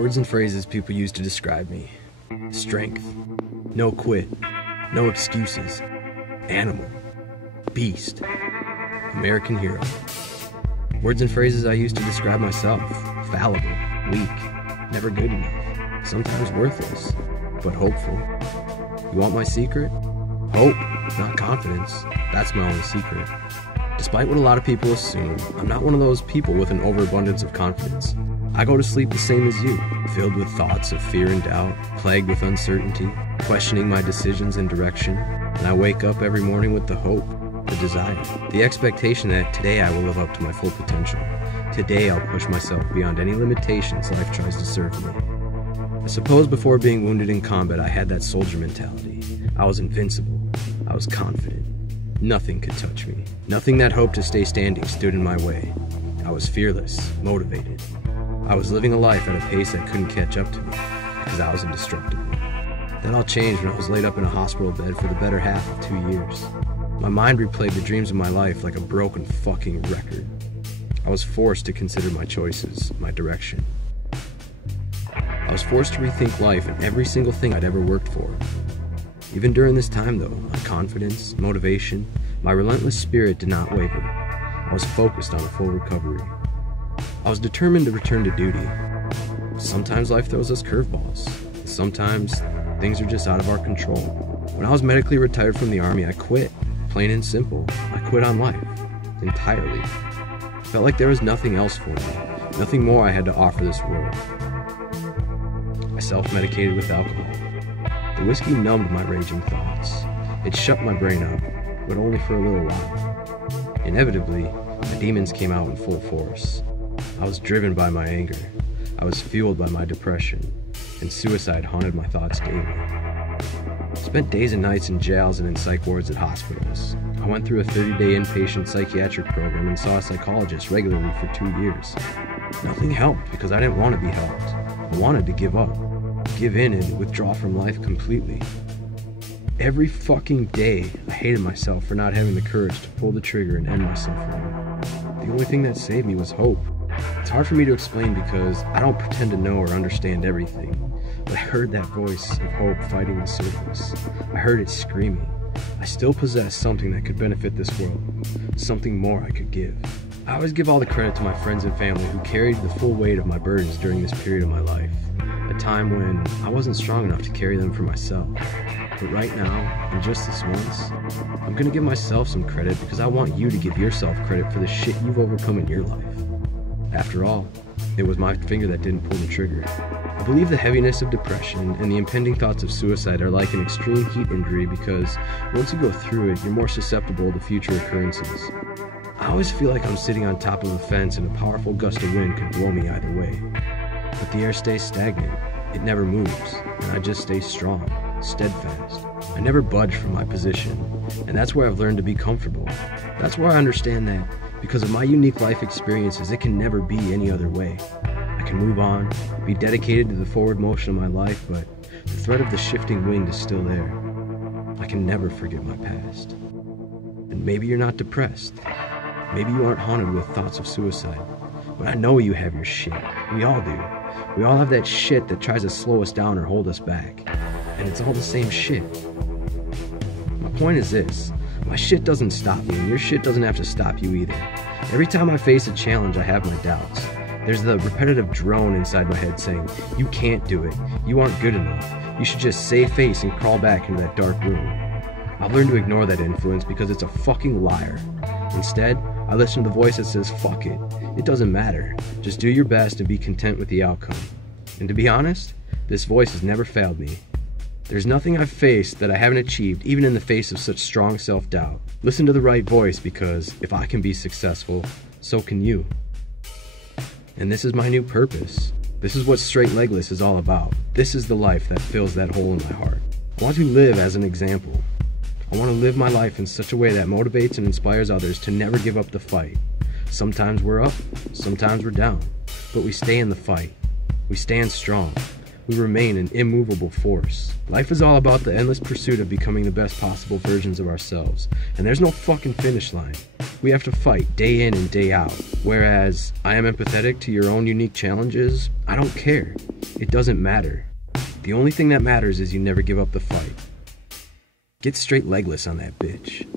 Words and phrases people use to describe me. Strength, no quit, no excuses, animal, beast, American hero. Words and phrases I use to describe myself. Fallible, weak, never good enough, sometimes worthless, but hopeful. You want my secret? Hope, not confidence. That's my only secret. Despite what a lot of people assume, I'm not one of those people with an overabundance of confidence. I go to sleep the same as you, filled with thoughts of fear and doubt, plagued with uncertainty, questioning my decisions and direction, and I wake up every morning with the hope, the desire, the expectation that today I will live up to my full potential. Today I'll push myself beyond any limitations life tries to serve me. I suppose before being wounded in combat I had that soldier mentality. I was invincible. I was confident. Nothing could touch me. Nothing that hoped to stay standing stood in my way. I was fearless, motivated. I was living a life at a pace that couldn't catch up to me because I was indestructible. That all changed when I was laid up in a hospital bed for the better half of 2 years. My mind replayed the dreams of my life like a broken fucking record. I was forced to consider my choices, my direction. I was forced to rethink life and every single thing I'd ever worked for. Even during this time though, my confidence, motivation, my relentless spirit did not waver. I was focused on a full recovery. I was determined to return to duty. Sometimes life throws us curveballs. Sometimes things are just out of our control. When I was medically retired from the Army, I quit. Plain and simple. I quit on life. Entirely. I felt like there was nothing else for me. Nothing more I had to offer this world. I self-medicated with alcohol. The whiskey numbed my raging thoughts. It shut my brain up, but only for a little while. Inevitably, the demons came out in full force. I was driven by my anger. I was fueled by my depression, and suicide haunted my thoughts daily. I spent days and nights in jails and in psych wards at hospitals. I went through a 30-day inpatient psychiatric program and saw a psychologist regularly for 2 years. Nothing helped because I didn't want to be helped. I wanted to give up, give in and withdraw from life completely. Every fucking day, I hated myself for not having the courage to pull the trigger and end my suffering. The only thing that saved me was hope. It's hard for me to explain because I don't pretend to know or understand everything, but I heard that voice of hope fighting the surface. I heard it screaming. I still possess something that could benefit this world, something more I could give. I always give all the credit to my friends and family who carried the full weight of my burdens during this period of my life, a time when I wasn't strong enough to carry them for myself. But right now, and just this once, I'm gonna give myself some credit because I want you to give yourself credit for the shit you've overcome in your life. After all, it was my finger that didn't pull the trigger. I believe the heaviness of depression and the impending thoughts of suicide are like an extreme heat injury because once you go through it, you're more susceptible to future occurrences. I always feel like I'm sitting on top of a fence and a powerful gust of wind could blow me either way. But the air stays stagnant. It never moves, and I just stay strong, steadfast. I never budge from my position, and that's where I've learned to be comfortable. That's where I understand that because of my unique life experiences, it can never be any other way. I can move on, be dedicated to the forward motion of my life, but the threat of the shifting wind is still there. I can never forget my past. And maybe you're not depressed. Maybe you aren't haunted with thoughts of suicide. But I know you have your shit. We all do. We all have that shit that tries to slow us down or hold us back. And it's all the same shit. My point is this. My shit doesn't stop me, and your shit doesn't have to stop you either. Every time I face a challenge, I have my doubts. There's the repetitive drone inside my head saying, you can't do it, you aren't good enough, you should just save face and crawl back into that dark room. I've learned to ignore that influence because it's a fucking liar. Instead, I listen to the voice that says, fuck it, it doesn't matter, just do your best and be content with the outcome. And to be honest, this voice has never failed me. There's nothing I've faced that I haven't achieved, even in the face of such strong self-doubt. Listen to the right voice because if I can be successful, so can you. And this is my new purpose. This is what Straight Legless is all about. This is the life that fills that hole in my heart. I want to live as an example. I want to live my life in such a way that motivates and inspires others to never give up the fight. Sometimes we're up, sometimes we're down, but we stay in the fight. We stand strong. we remain an immovable force. Life is all about the endless pursuit of becoming the best possible versions of ourselves, and there's no fucking finish line. We have to fight day in and day out. Whereas I am empathetic to your own unique challenges, I don't care. It doesn't matter. The only thing that matters is you never give up the fight. Get straight legless on that bitch.